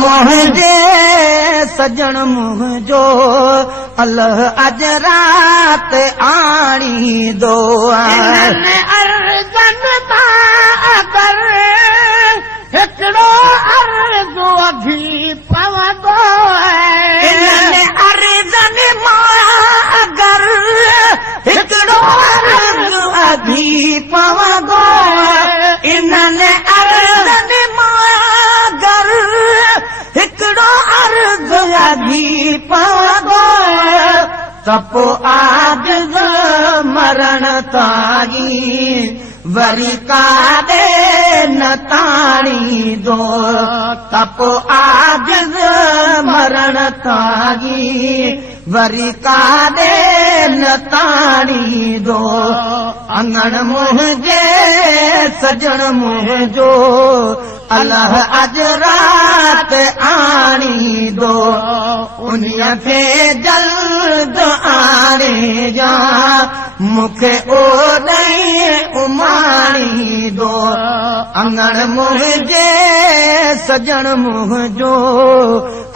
मुंहिंजे सजण मुंहिंजो अल्लाह अज रात आणींदो अर्ज़न अगर हिकिड़ो अर्ज़ अभी पवंदो अर्ज़न अगर हिकिड़ो अर्ज़ अभी पवंदो इन्हनि अर्ज़न अगर हिकिड़ो अर्ज़ अभी पवंदो त पोइ आजिज़ मरण ताईं वरी काॾे न ताणींदो त पोइ आजिज़ मरण ताईं वरी काॾे न ताणींदो अंगण मुंहिंजे सजण मुंहिंजो अल्लाह अज रात आणींदो उन्हीअ खे जल्द आणे जा मूंखे ओॾई उमाणींदो अंगण मुंहिंजे सजण मुंहिंजो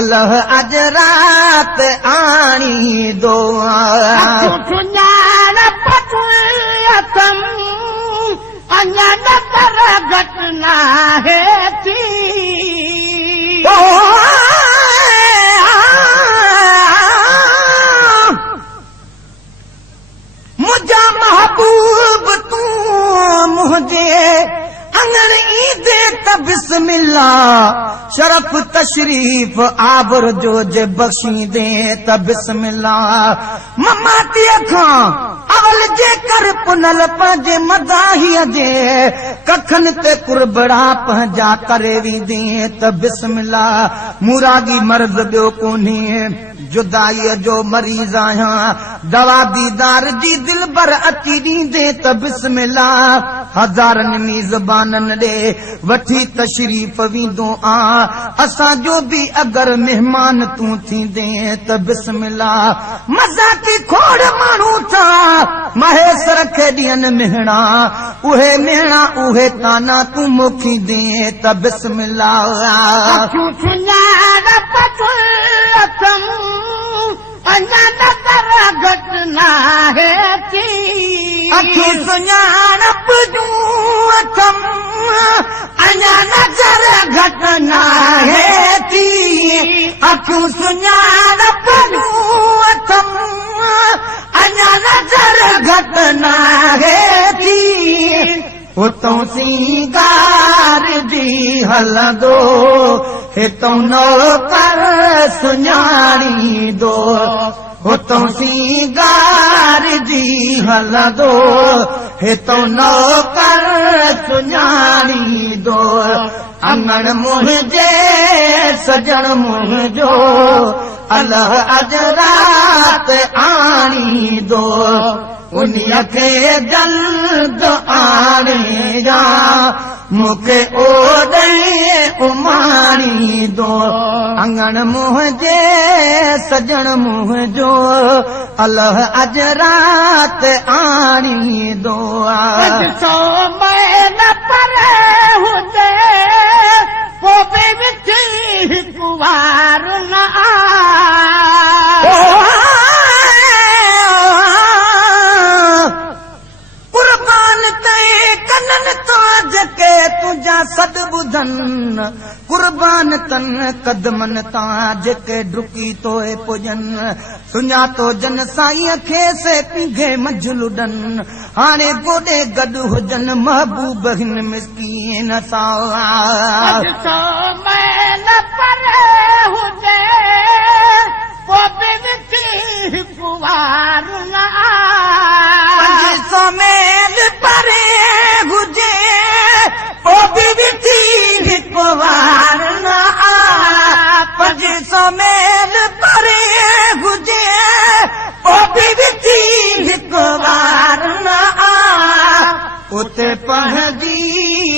अल्लाह अज रात आणींदो अञा नज़र घटना है थी मुंहिंजा महबूब तूं मुंहिंजे अंगण ईंदे त बिस्मिल्लाह शरफ तशरीफ आबर जो जे बख़्शींदे त बिस्मिल्लाह ममातीअ खां अवल जेकर पुनल पंहिंजे मदाहीअ जे कखन ते कुरबड़ा पंहिंजा करे वेंदे त बिस्मिल्लाह मुरागी मर्ज़ ॿियो कोन्हे जुदाईअ जो मरीज़ आहियां दवा दीदार जी दिलबर अची ॾींदे त बिस्मिल्लाह हज़ारनि मीज़बाननि ॾे वठी तशरीफ़ वेंदो आ असांजो बि अगरि महिमान तूं थींदे त बिस्मिल्लाह मज़ाकी खोड़ माण्हू था महेसर खे ॾियनि मिहणा उहे ताना तूं मोखींदे त बिस्मिल्लाह अञा नज़र घटना है थी अखियूं सुञाणप जूं अथम अञा नज़र घटना है थी अखियूं सुञाणप जूं अथम अञा नज़र घटना है थी उतों सिंगार जी हलंदो हितों नौकर सुञाणींदो उतों सिंगार जी हलंदो हितों नौकर सुञाणींदो अंगण मुंहिंजे सजण मुंहिंजो अल्लाह अज रात आणींदो उन्हीअ खे जल्द आणे जा मूंखे ओॾई उमाणींदो अंगण मुंहिंजे सजण मुंहिंजो अल्लाह अज रात आणींदो सौ महीना पर हुजे पोइ बि विठी हिकु वार न तुंहिंजा सद ॿुधन कुर्बान तन कदमन तां जेके डुकी तोए पुॼन सुञातो जन साईं खे से पिघे मजलुडन हाणे गोॾे गॾु हुजन महबूब हिन मिस्कीन सां पर हुजे पोइ बि विठी हिकु वार न मेल परे हुजे पोइ बि विठी हिकु वार न 500 मेल परे हुजे पोइ बि विठी हिकु वार न उते पंहिंजी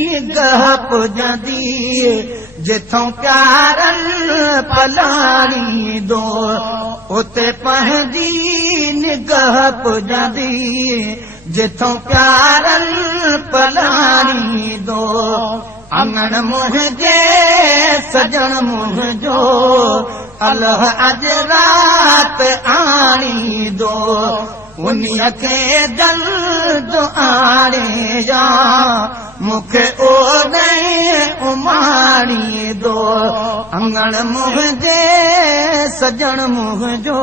निगाह पुॼंदी जिथों प्यारनि पलाणी दो उते पंहिंजी निगाह पुॼंदी जिथों प्यारल पलाणींदो अंगण मुंहिंजे सजण मुंहिंजो अल्लाह अॼु राति आणींदो उन्हीअ खे जल्द आणे या मूंखे ओॾे उमाणींदो अंगण मुंहिंजे सजण मुंहिंजो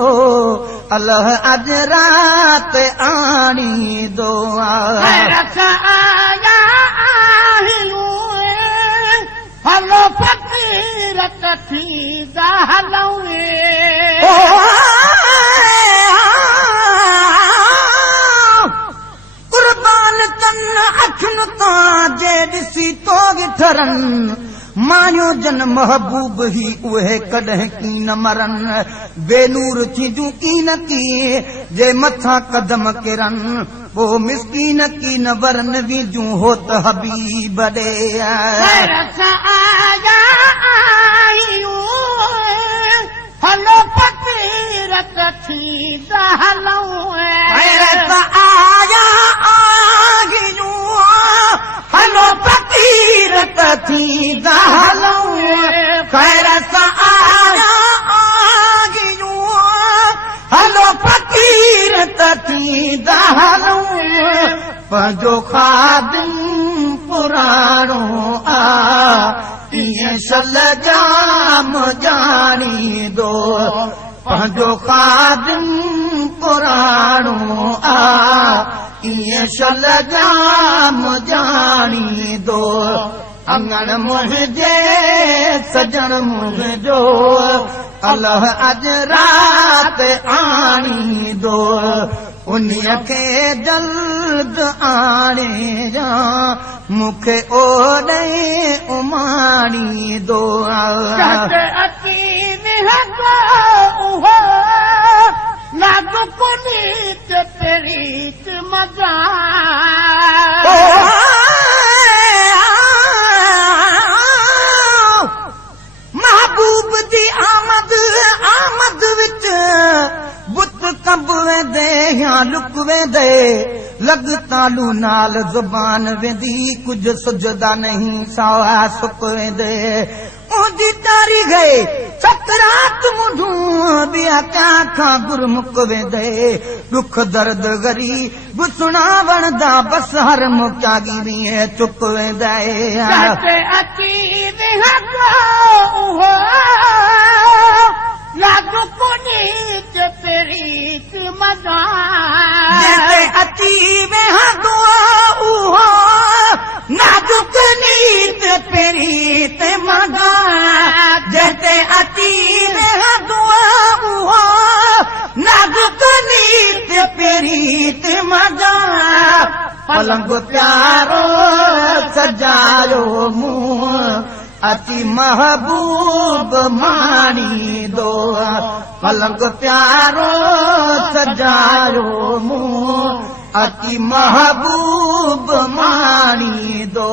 अल्लाह अॼु राति आणींदो हलो फ़क़ीर थींदा हलूं कुर्बान कन अखियुनि तां जे ॾिसी तो ठरन मायूं जन महबूब ही उहे कॾहिं की न मरन बेनूर थींदियूं की न की जे मथां कदम किरन वो मिस्कीन की न वरन विजूं हो त हबीब ॾे हलो फ़क़ीर थींदा हलूं हलो फ़क़ीर थींदा हलूं ख़ैर सां हलो फ़क़ीर थींदा हलूं पंहिंजो खादिम पुराणो आ ईअं सल जाम ॼाणींदो पंहिंजो खादिम पुराणो आ ईअं सल जाम ॼाणींदो अंगण मुंहिंजे सजण मुंहिंजो अल्लाह अॼु राति आणींदो उन्हीअ खे जल्द आणे या मूंखे ओॾे उमाणींदो महबूब जी आमद आमद विच बुत कंब वेंदे या लुक वेंदे लग तालू नाल ज़ुबान वेंदी कुझु सुझदा नहीं सावा सुक वेंदे ओदी तारी गए सकरात मुंढूं ॿिया क्या खां गुरमुख वेंदे दुख दर्द गरी गुसणा वणदा बस हर मुक्यागी में चुक वेंदा अची लागू पुनीत प्रीत मदा अची वेहंदो उहो नाजुक नीत प्रीत मदा जते अची वेहंदो उहो नाजुक नीत प्रीत मदा पलंग प्यारो सजायो मुंह अति महबूब माणींदो पलंग प्यारो सजायो मुंह अति महबूब माणींदो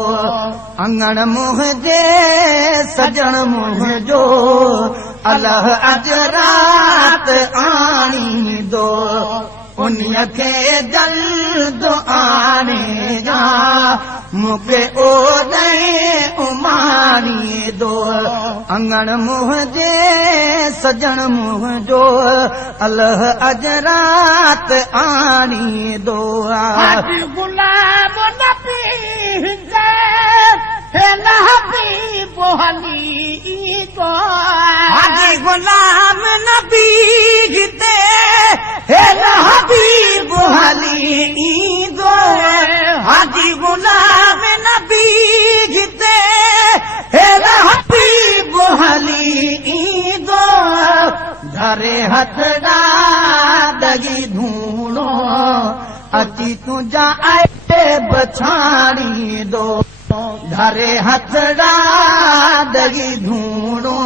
अंगण मुंहिंजे सजण मुंहिंजो अल्लाह अॼु राति आणींदो उन्हीअ खे जल्द आणे जा मूंखे ओॾे उमाणींदो अंगण मुंहिंजे सजण मुंहिंजो अल्लाह अॼु राति आणींदो गुलाब नबी गुलाम नबी जिते हबीब हली ईंदो हाजी गुलाम नबी जिते हबीब हली ईंदो धरे हथ ॾाढी धूणो अची तुंहिंजा ऐब छाणींदो धरे हथ ॾाढी धूणो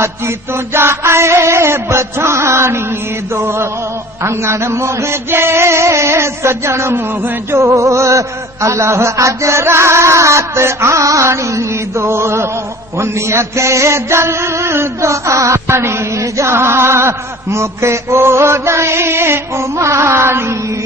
अची तुंहिंजा ऐब छाणींदो अंगण मुंहिंजे सजण मुंहिंजो अल्लाह अज रात आणी दो उन्हीअ खे जल्द आणी जा मूंखे ओॾे उमाणी